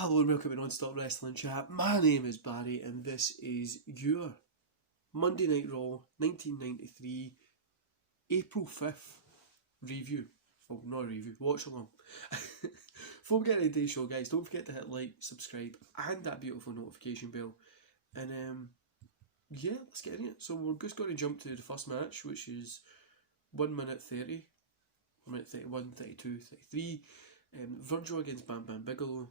Hello and welcome to Non-Stop Wrestling Chat. My name is Barry and this is your Monday Night Raw 1993 April 5th review. Well, not a review, watch along. Before we get into today's show, guys, don't forget to hit like, subscribe and that beautiful notification bell. And yeah, let's get into it. So we're just going to jump to the first match, which is 1 minute 30, 1 minute 31, 32, 33. Virgil against Bam Bam Bigelow.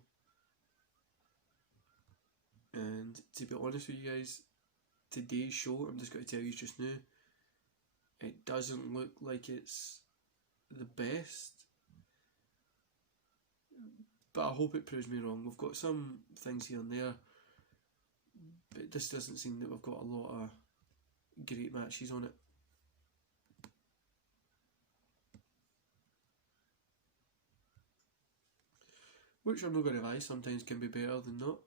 And to be honest with you guys, today's show, I'm just going to tell you just now, it doesn't look like it's the best, but I hope it proves me wrong. We've got some things here and there, but this doesn't seem that we've got a lot of great matches on it. Which I'm not going to lie, sometimes can be better than not.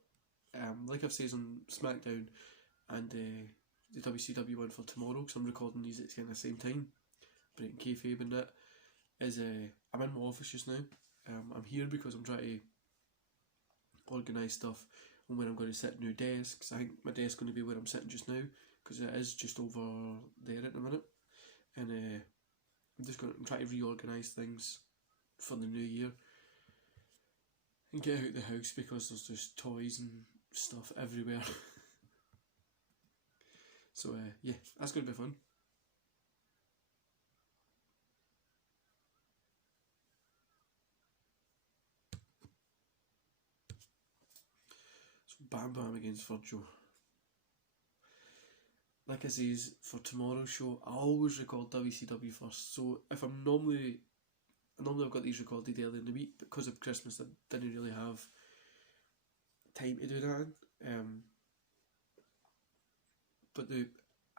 Like I've said on SmackDown and the WCW one for tomorrow, because I'm recording these at the kind of same time, breaking kayfabe and that, is I'm in my office just now. I'm here because I'm trying to organise stuff on where I'm going to sit new desk, because I think my desk is going to be where I'm sitting just now, because it is just over there at the minute. And I'm trying to reorganise things for the new year and get out the house, because there's just toys and stuff everywhere. So yeah, that's going to be fun. So Bam Bam against Virgil. Like I says, for tomorrow's show, I always record WCW first. So if normally I've got these recorded early in the week, but because of Christmas I didn't really have time to do that. But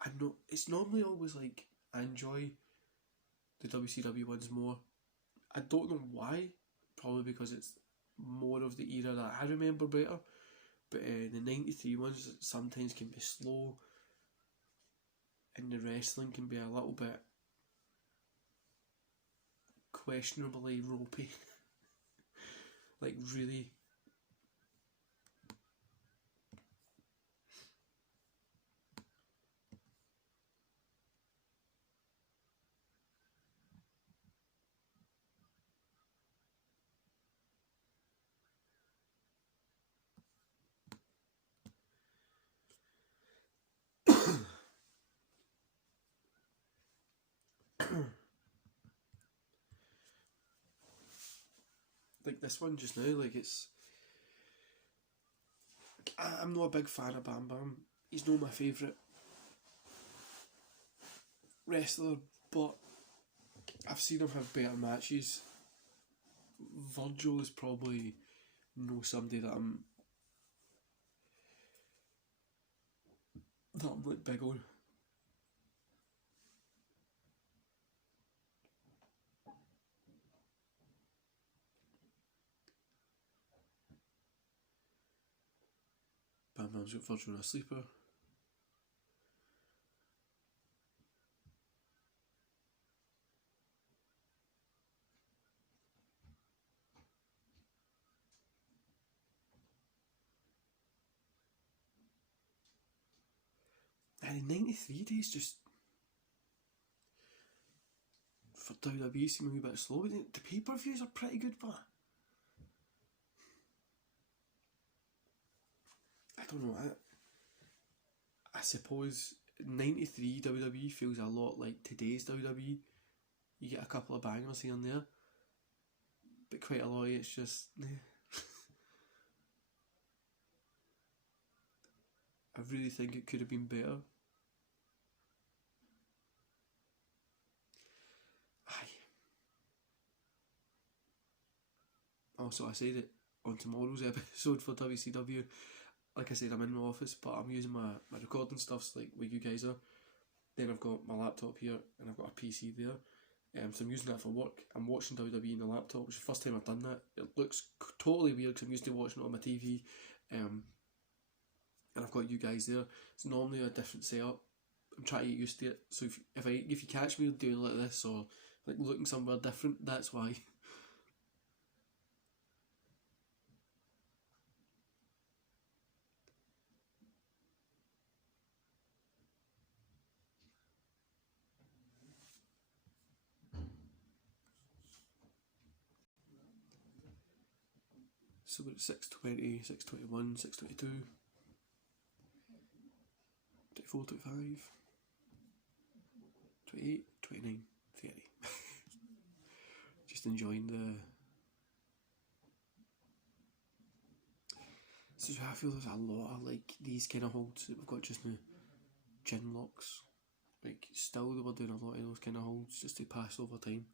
I know it's normally always like I enjoy the WCW ones more. I don't know why. Probably because it's more of the era that I remember better. But the 93 ones sometimes can be slow, and the wrestling can be a little bit questionably ropey. Like really. Like this one just now, like I'm not a big fan of Bam Bam. He's not my favourite wrestler, but I've seen him have better matches. Virgil is probably somebody that I'm like big on. Bam Bam's got Virgil in a sleeper. And in 93 days, just for WWE seem a wee bit slow. The pay-per-views are pretty good, but I don't know. I suppose 93 WWE feels a lot like today's WWE. You get a couple of bangers here and there, but quite a lot of it's just I really think it could have been better. Also, I said it on tomorrow's episode for WCW. Like I said, I'm in my office, but I'm using my recording stuff like where you guys are. Then I've got my laptop here, and I've got a PC there. So I'm using that for work. I'm watching WWE on the laptop, which is the first time I've done that. It looks totally weird because I'm used to watching it on my TV. And I've got you guys there. It's normally a different setup. I'm trying to get used to it. So if you catch me doing like this or like looking somewhere different, that's why. So we're at 6:20, 6:21, 6:22, 24, 25, 28, 29, 30. Just enjoying the... So I feel there's a lot of like these kind of holds that we've got just now. Chin locks. Like still they were doing a lot of those kind of holds just to pass over time.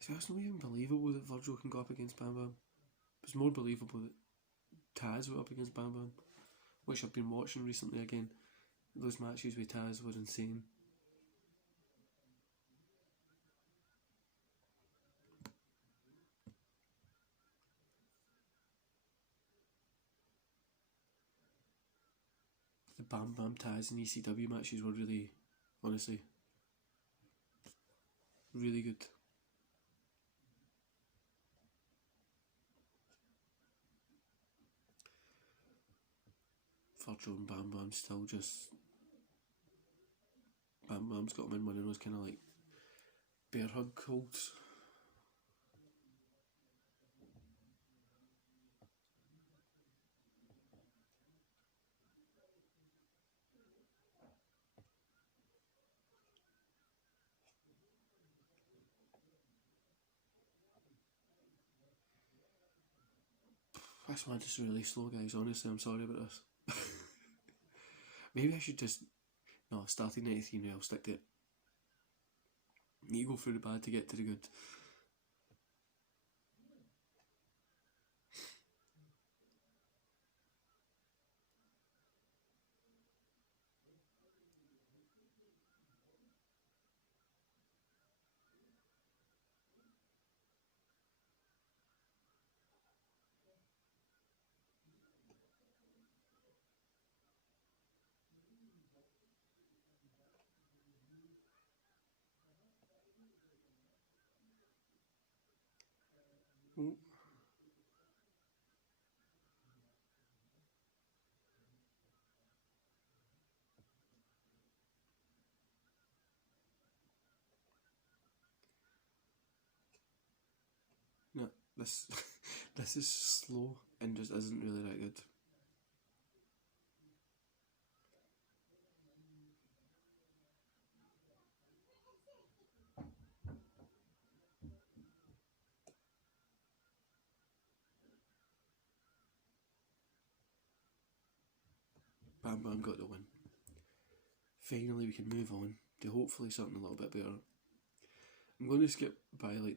So it's not even believable that Virgil can go up against Bam Bam. It's more believable that Taz went up against Bam Bam, which I've been watching recently again. Those matches with Taz were insane. The Bam Bam Taz and ECW matches were really, honestly, really good. Virgil and Bam Bam still just... Bam Bam's got him in one of those kind of like bear hug holds. This one's just really slow, guys. Honestly, I'm sorry about this. Maybe I should just... No, starting 93 now, I'll stick to it. Need to go through the bad to get to the good. Oh. No, this this is slow and just isn't really that good. Bam Bam got the win. Finally we can move on to hopefully something a little bit better. I'm going to skip by like...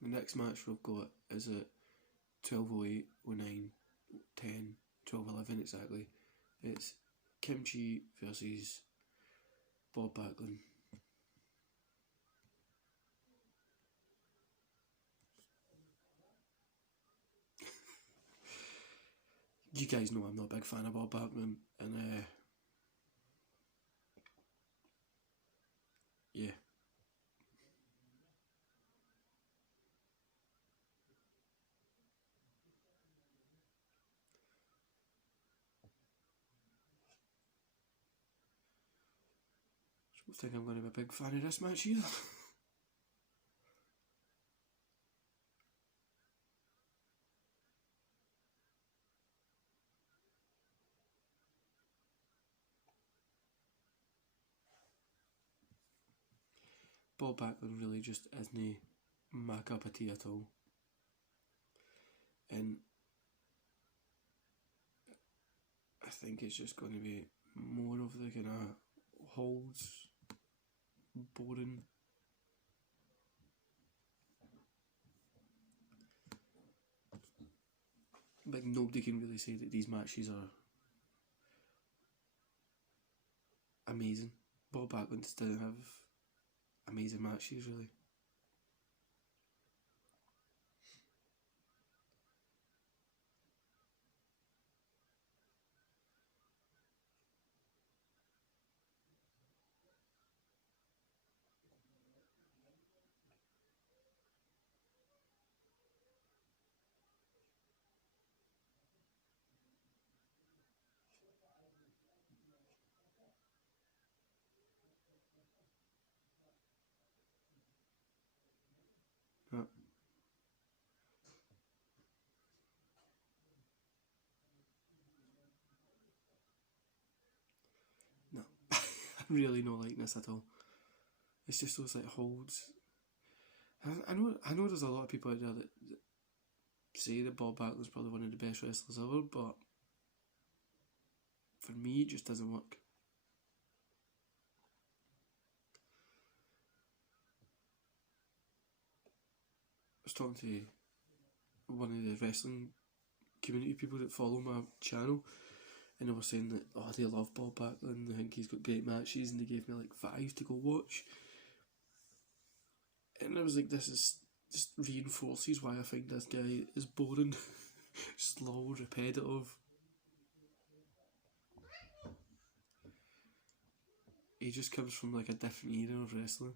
The next match we've got is at 12:08, 09, 10, 12:11 exactly. It's Kimchi versus Bob Paglin. You guys know I'm not a big fan of Bob Paglin, and yeah. I don't think I'm going to be a big fan of this match either. Bob Paglin really just isn't my cup of tea at all. And I think it's just going to be more of the kind of holds, boring. Like nobody can really say that these matches are amazing. Bob Paglin just didn't have amazing matches really. Yeah. No, I'm really not liking this at all. It's just those like holds. I know there's a lot of people out there that say that Bob Backlund's probably one of the best wrestlers ever, but for me, it just doesn't work. I was talking to one of the wrestling community people that follow my channel, and they were saying that they love Bob Backlund, they think he's got great matches, and they gave me like 5 to go watch. And I was like, this is just reinforces why I think this guy is boring, slow, repetitive. He just comes from like a different era of wrestling.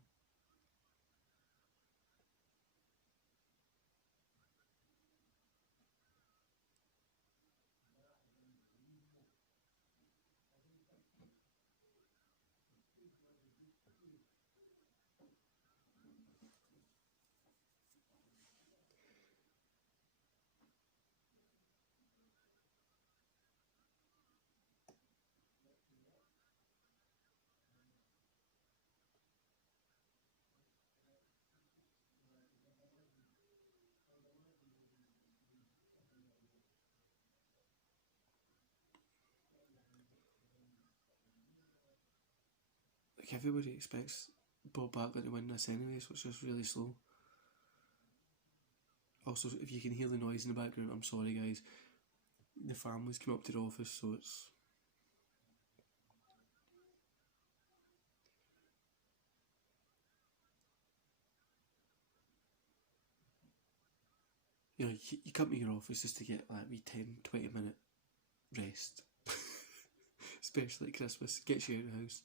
Like everybody expects Bob Backlund to win this anyway, so it's just really slow. Also, if you can hear the noise in the background, I'm sorry guys. The family's come up to the office, so it's... You know, you come to your office just to get like a wee 10-20 minute rest. Especially at Christmas, gets you out of the house.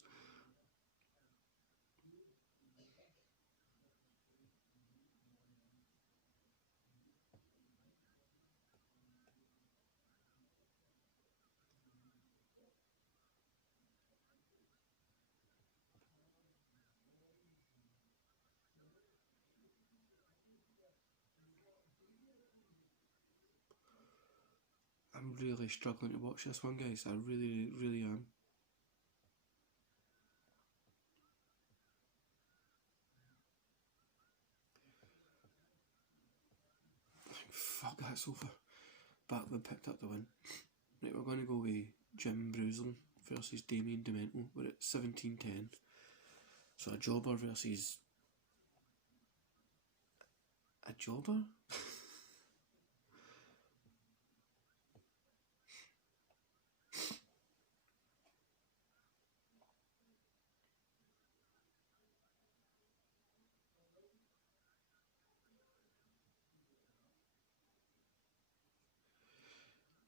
I'm really struggling to watch this one, guys. I really, really am. Fuck that sofa. Backlund picked up the win. Right, we're going to go with Jim Bruising versus Damien Demento. We're at 17-10. So a jobber versus... a jobber?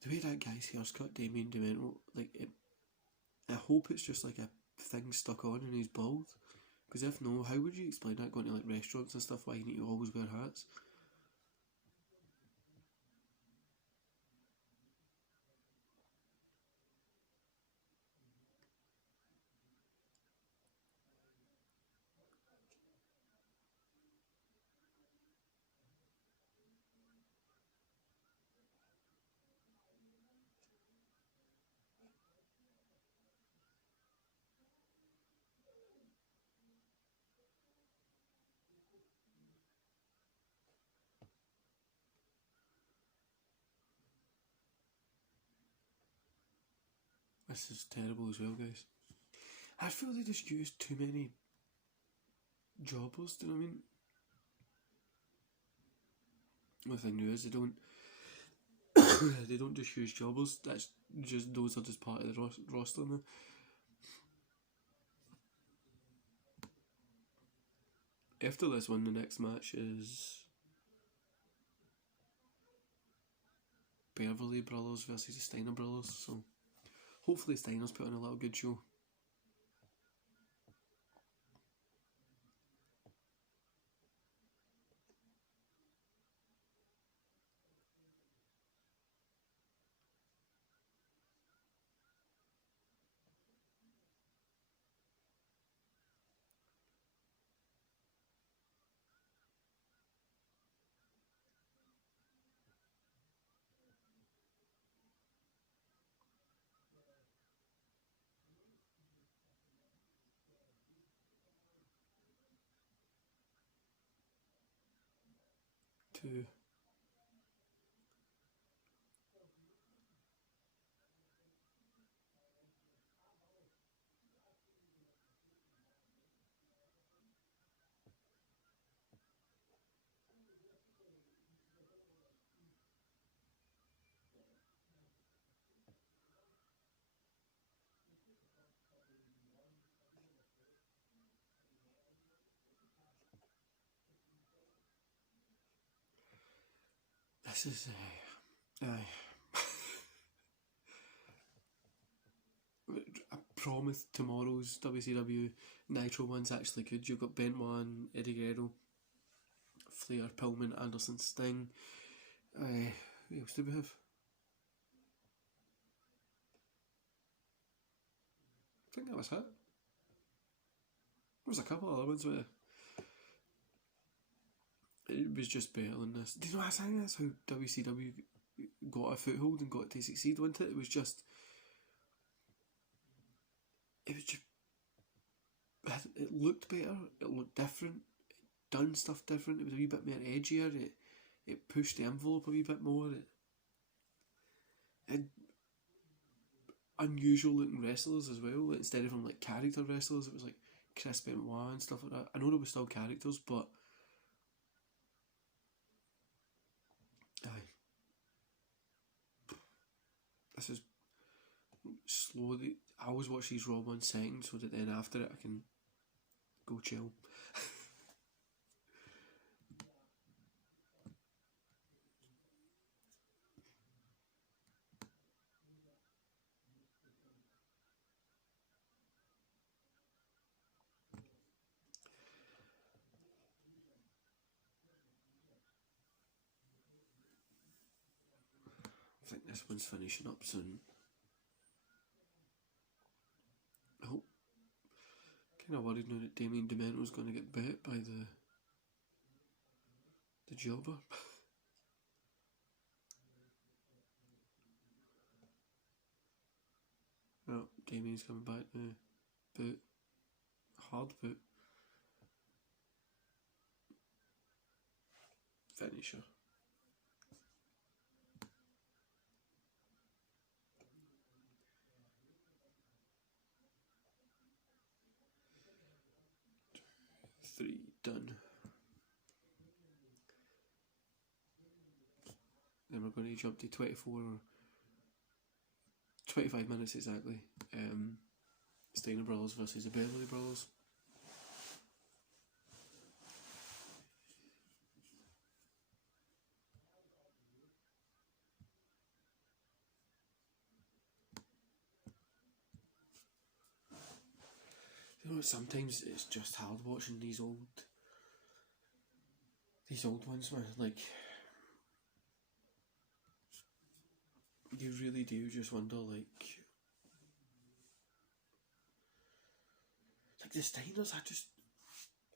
The way that guy's hair's cut, Damien Demento, like, I hope it's just like a thing stuck on and he's bald. Because if no, how would you explain that going to like restaurants and stuff, why you need to always wear hats? This is terrible as well, guys. I feel they just use too many jobbers, do you know what I mean? The thing now is they don't they don't just use jobbers, that's just, those are just part of the roster now. After this one, the next match is Beverly brothers versus the Steiner brothers, so hopefully Steiner's put on a little good show. 2. This is I promise tomorrow's WCW Nitro one's actually good. You've got Benoit and Eddie Guerrero, Flair, Pillman, Anderson, Sting. Who else do we have? I think that was it. There was a couple of other ones, but it was just better than this. Do you know what I think that's how WCW got a foothold and got to succeed, wasn't it? It was just it looked better, it looked different, it done stuff different, it was a wee bit more edgier, it pushed the envelope a wee bit more, it had unusual looking wrestlers as well, like, instead of like character wrestlers, it was like Chris Benoit and stuff like that. I know there were still characters, but this is slowly. I always watch these Raw 1 seconds so that then after it I can go chill. I think this one's finishing up soon. I hope. Kind of worried now that Damien Demento's going to get bit by the jobber. No, Damien's coming back now. Boot. Hard boot. Finisher. Done. Then we're going to jump to 25 minutes exactly. Steiner Brothers versus the Beverly Brothers. You know what, sometimes it's just hard watching these old ones, man. Like, you really do just wonder, like the Steiners,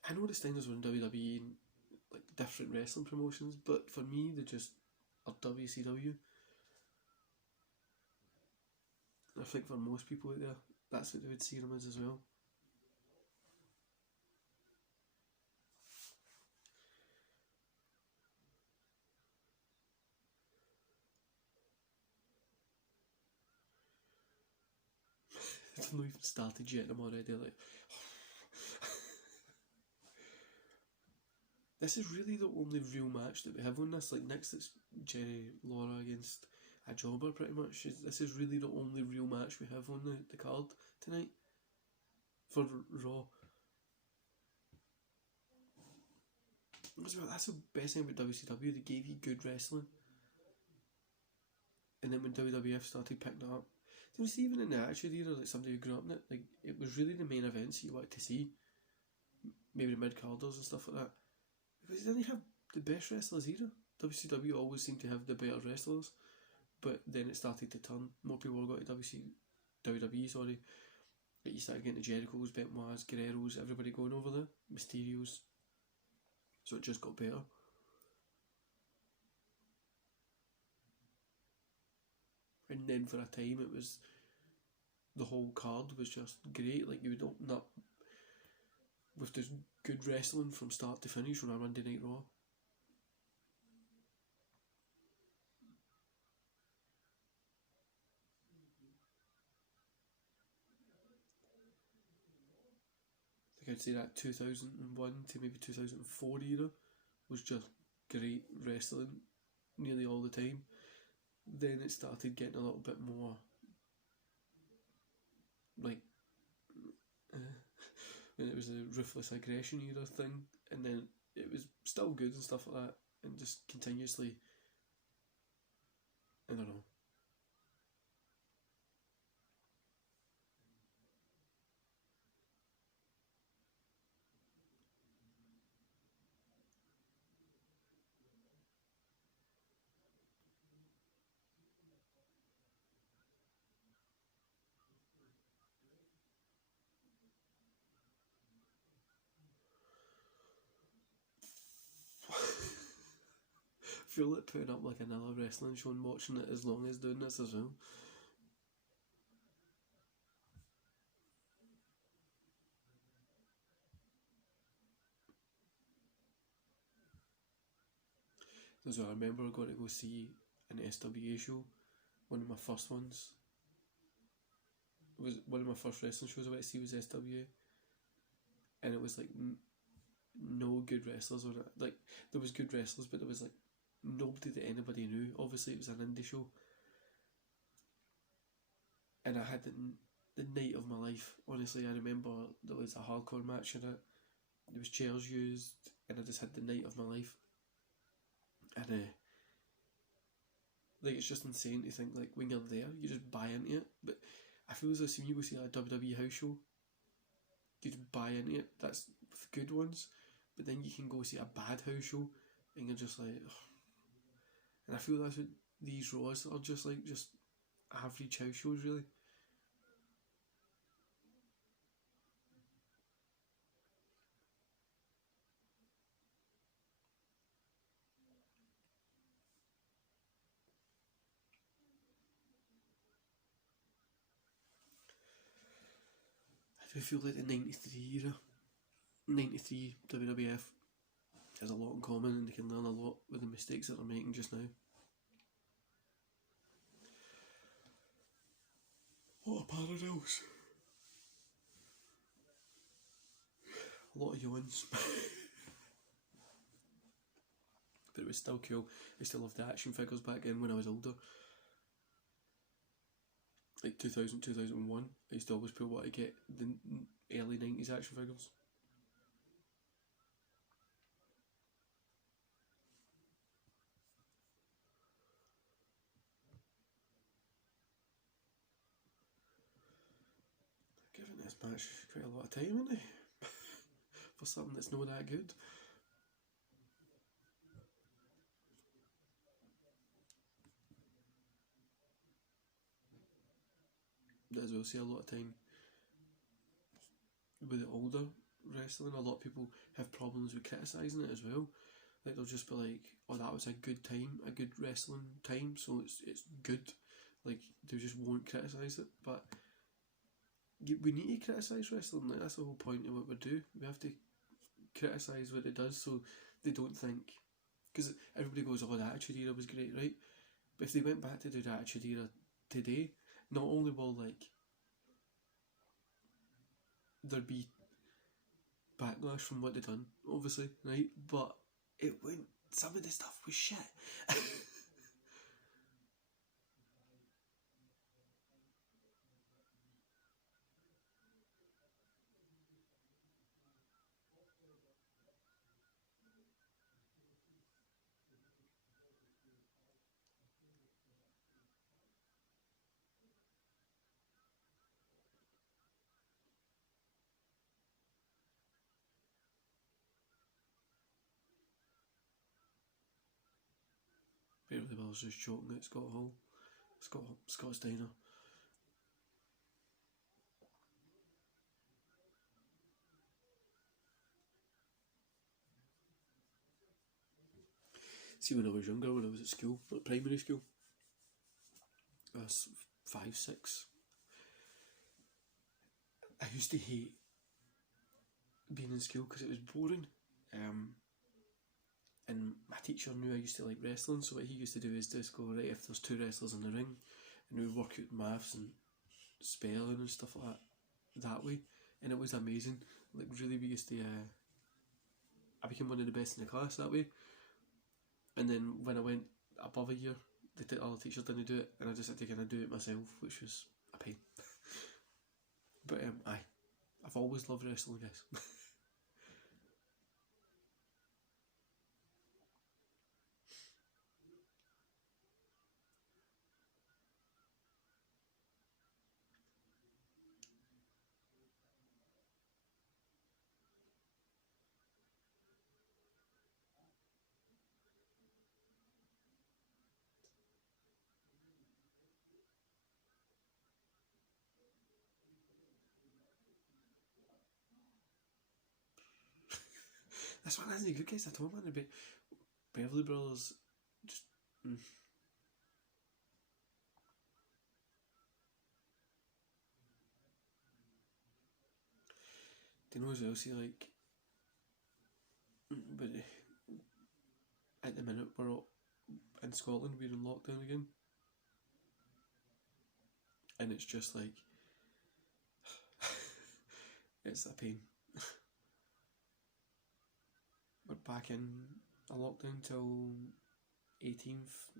I know the Steiners were in WWE and like different wrestling promotions, but for me they just are WCW. I think for most people out there, that's what they would see them as well. I've not even started yet, I'm already like this is really the only real match that we have on this. Like, next it's Jerry Laura against a jobber pretty much. This is really the only real match we have on the card tonight for Raw. That's the best thing about WCW, they gave you good wrestling. And then when WWF started picking it up, you know, see, even in the Attitude Era, like somebody who grew up in it, like, it was really the main events you wanted to see. Maybe the mid-carders and stuff like that. Because they didn't have the best wrestlers either. WCW always seemed to have the better wrestlers, but then it started to turn. More people got to WWE, sorry. Like, you started getting the Jerichos, Benoit's, Guerreros, everybody going over there, Mysterios. So it just got better. And then for a time it was, the whole card was just great. Like, you would open up with this good wrestling from start to finish on a Monday Night Raw. I'd say that 2001 to maybe 2004 era was just great wrestling nearly all the time. Then it started getting a little bit more like when it was the ruthless aggression era thing, and then it was still good and stuff like that, and just continuously, I don't know. I feel like putting up like another wrestling show and watching it as long as doing this as well. So I remember going to go see an SWA show, one of my first ones. It was one of my first wrestling shows I went to see was SWA, and it was like no good wrestlers on it. Like there was good wrestlers, but there was like nobody that anybody knew. Obviously, it was an indie show, and I had the night of my life. Honestly, I remember there was a hardcore match in it. There was chairs used, and I just had the night of my life. And like it's just insane to think like when you're there, you just buy into it. But I feel as if when you go see a WWE house show, you just buy into it. That's with good ones. But then you can go see a bad house show, and you're just like, ugh. And I feel that's what these Raws are just like, just average house shows, really. I do feel like the 93 era, 93 WWF has a lot in common, and they can learn a lot with the mistakes that they're making just now. A lot of parallels. A lot of yawns. But it was still cool. I still loved the action figures back then when I was older. Like 2000, 2001, I used to always put what I get the early 90s action figures. Giving this match quite a lot of time, isn't it? For something that's not that good. As well, see a lot of time with the older wrestling, a lot of people have problems with criticising it as well. Like they'll just be like, "Oh, that was a good time, a good wrestling time, so it's good." Like they just won't criticise it, but we need to criticise wrestling. Like that's the whole point of what we do. We have to criticise what it does, so they don't think. Because everybody goes, "Oh, the Attitude Era was great, right?" But if they went back to do the Attitude Era today, not only will like there be backlash from what they've done, obviously, right? But it wouldn't. Some of the stuff was shit. Beverly was just choking at Scott Hall, Scott Steiner. See, when I was younger, when I was at school, like primary school, I was 5, 6. I used to hate being in school because it was boring. And my teacher knew I used to like wrestling, so what he used to do is just go, right, if there's 2 wrestlers in the ring, and we would work out maths and spelling and stuff like that way, and it was amazing. Like really, we used to. I became one of the best in the class that way. And then when I went above a year, all the teachers didn't do it, and I just had to kind of do it myself, which was a pain. But aye, I've always loved wrestling, guys. This one isn't good, guys. I told man about Beverly Brothers. Just. Do you know what else you like? But at the minute we're all in Scotland, we're in lockdown again, and it's just like it's a pain. We're back in a lockdown till 18th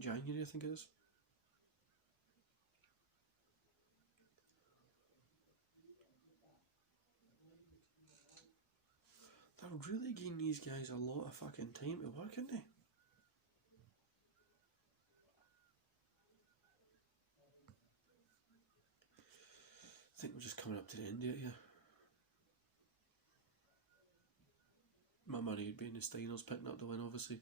January, I think it is. They're really giving these guys a lot of fucking time to work, aren't they? I think we're just coming up to the end of it here. My money would be in the Steiners picking up the win, obviously.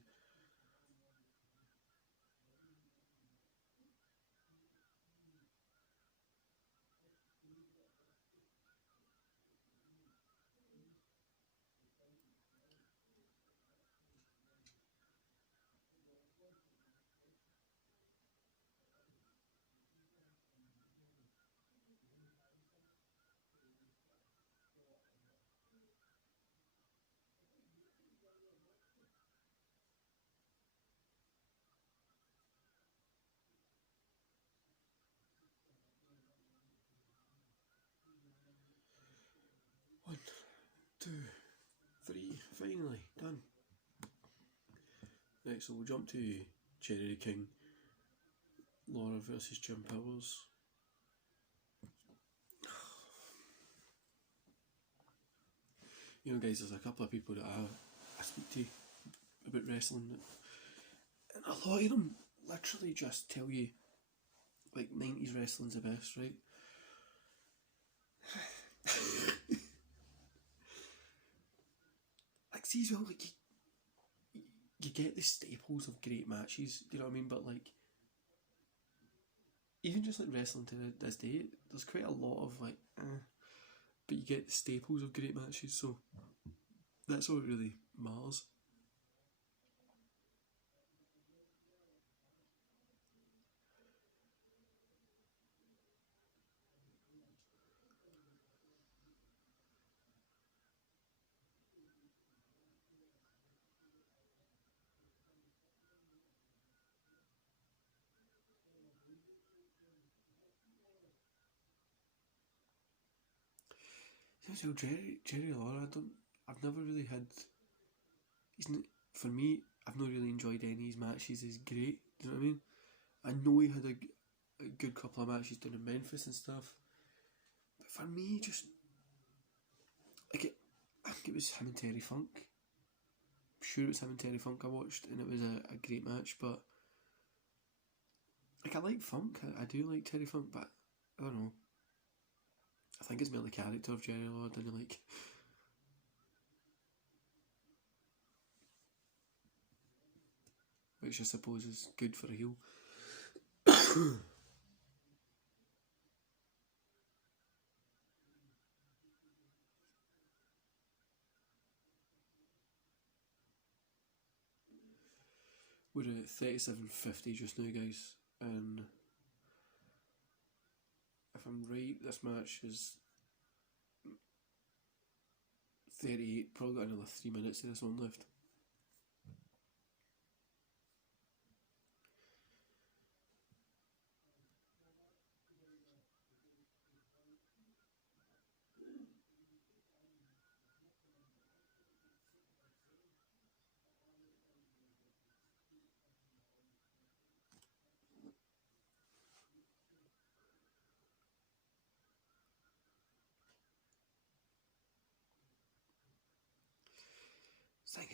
One, two, three, finally done. Right, so we'll jump to Cherry King, Laura versus Jim Powers. You know, guys, there's a couple of people that I speak to about wrestling, and a lot of them literally just tell you, like, 90s wrestling's the best, right? Like, see as well, like, you get the staples of great matches, do you know what I mean? But, like, even just, like, wrestling to this day, there's quite a lot of, like, but you get the staples of great matches, so that's all it really matters. So Jerry Lawler, I've never really had. For me, I've not really enjoyed any of his matches. He's great. Do you know what I mean? I know he had a good couple of matches down in Memphis and stuff, but for me, just like I think it was him and Terry Funk. I'm sure it was him and Terry Funk I watched, and it was a great match. But like I like Funk, I do like Terry Funk, but I don't know. I think it's more the character of Jerry Lawler than like. Which I suppose is good for a heel. We're at 37.50 just now, guys, and if I'm right, this match is 38, probably got another 3 minutes of this one left.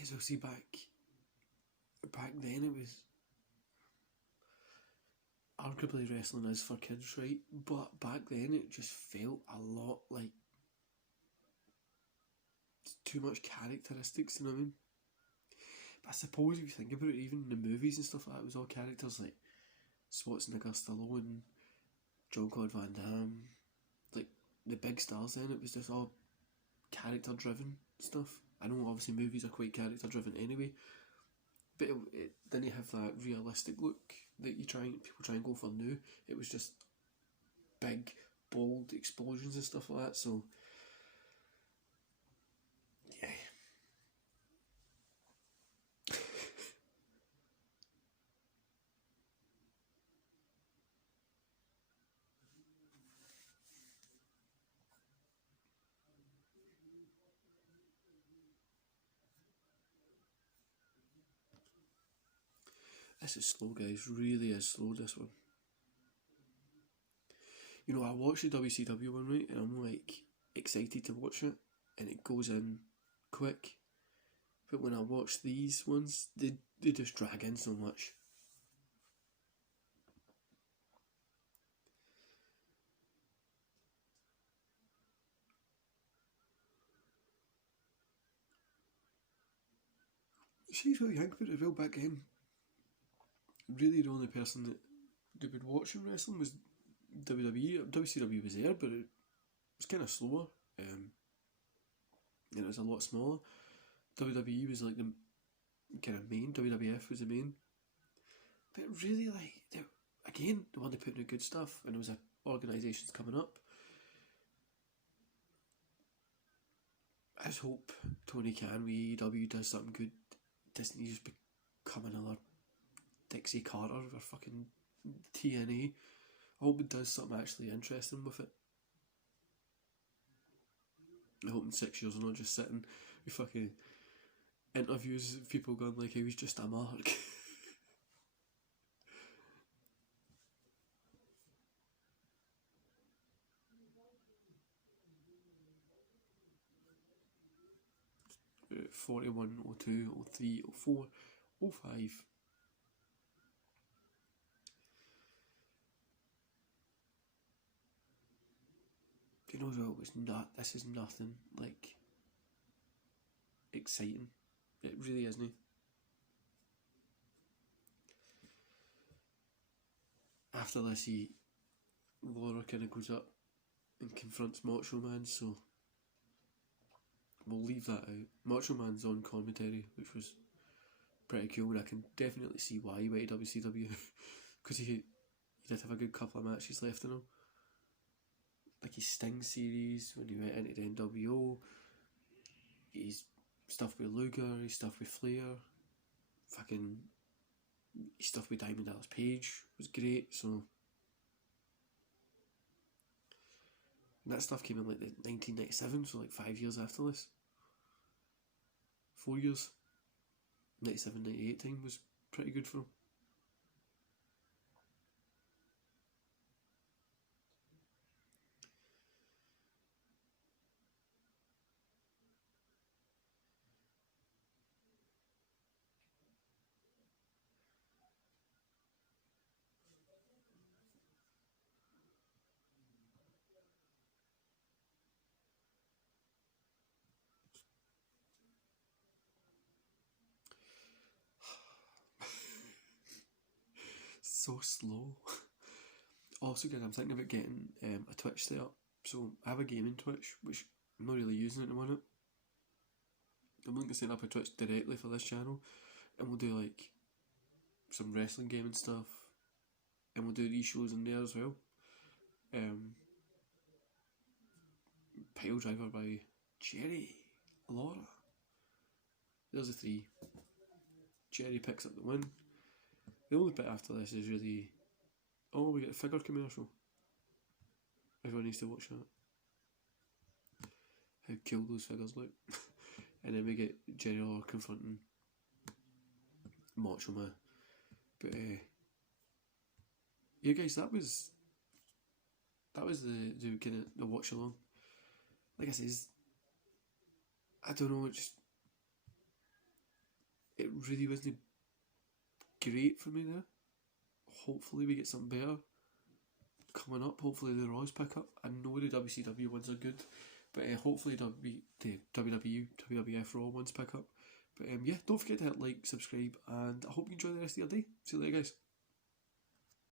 So see, back then it was arguably wrestling is for kids, right? But back then it just felt a lot like too much characteristics, you know what I mean? But I suppose if you think about it, even in the movies and stuff like that, it was all characters like Schwarzenegger, Stallone, Jean-Claude Van Damme, like the big stars then, it was just all character driven stuff. I know obviously movies are quite character driven anyway, but it didn't have that realistic look that people try and go for now. It was just big, bold explosions and stuff like that, so yeah. This is slow, guys. Really is slow, this one. You know, I watched the WCW one, right, and I'm like excited to watch it, and it goes in quick. But when I watch these ones, they just drag in so much. She's really young, but as well back then, really the only person that would watch and wrestling was WWE. WCW was there, but it was kind of slower, and it was a lot smaller. WWE was like the kind of main. WWF was the main, but really, like, again, they wanted to put in good stuff, and there was organisations coming up. I just hope Tony Khan with AEW does something good. Doesn't he just become another Dixie Carter or fucking TNA? I hope it does something actually interesting with it. I hope in 6 years we're not just sitting with fucking interviews of people going like he was just a mark. '41, 02, 03, 04, 05. You know, though, this is nothing like exciting. It really isn't. After this, Laura kind of goes up and confronts Macho Man, so we'll leave that out. Macho Man's on commentary, which was pretty cool, and I can definitely see why he went to WCW because he did have a good couple of matches left in him. Like his Sting series when he went into the NWO, his stuff with Luger, his stuff with Flair, fucking his stuff with Diamond Dallas Page was great. So and that stuff came in like the 1997, so like 5 years after this. 4 years. 97, 98 time was pretty good for him. So slow. Also, guys, I'm thinking about getting a Twitch set up. So I have a gaming Twitch, which I'm not really using at the minute. I'm looking to set up a Twitch directly for this channel, and we'll do like some wrestling gaming stuff, and we'll do these shows in there as well. Pile Driver by Jerry, Laura. There's the three. Jerry picks up the win. The only bit after this is really, oh, we get a figure commercial. Everyone needs to watch that. How cool those figures look. And then we get Jerry Lawler confronting Macho Man. But yeah, guys, that was the kind of the watch along. Like I says, I don't know, it really wasn't great for me there. Hopefully we get something better coming up. Hopefully the Raws pick up. I know the WCW ones are good, but hopefully the WWE, WWF Raw ones pick up. But yeah, don't forget to hit like, subscribe, and I hope you enjoy the rest of your day. See you later, guys.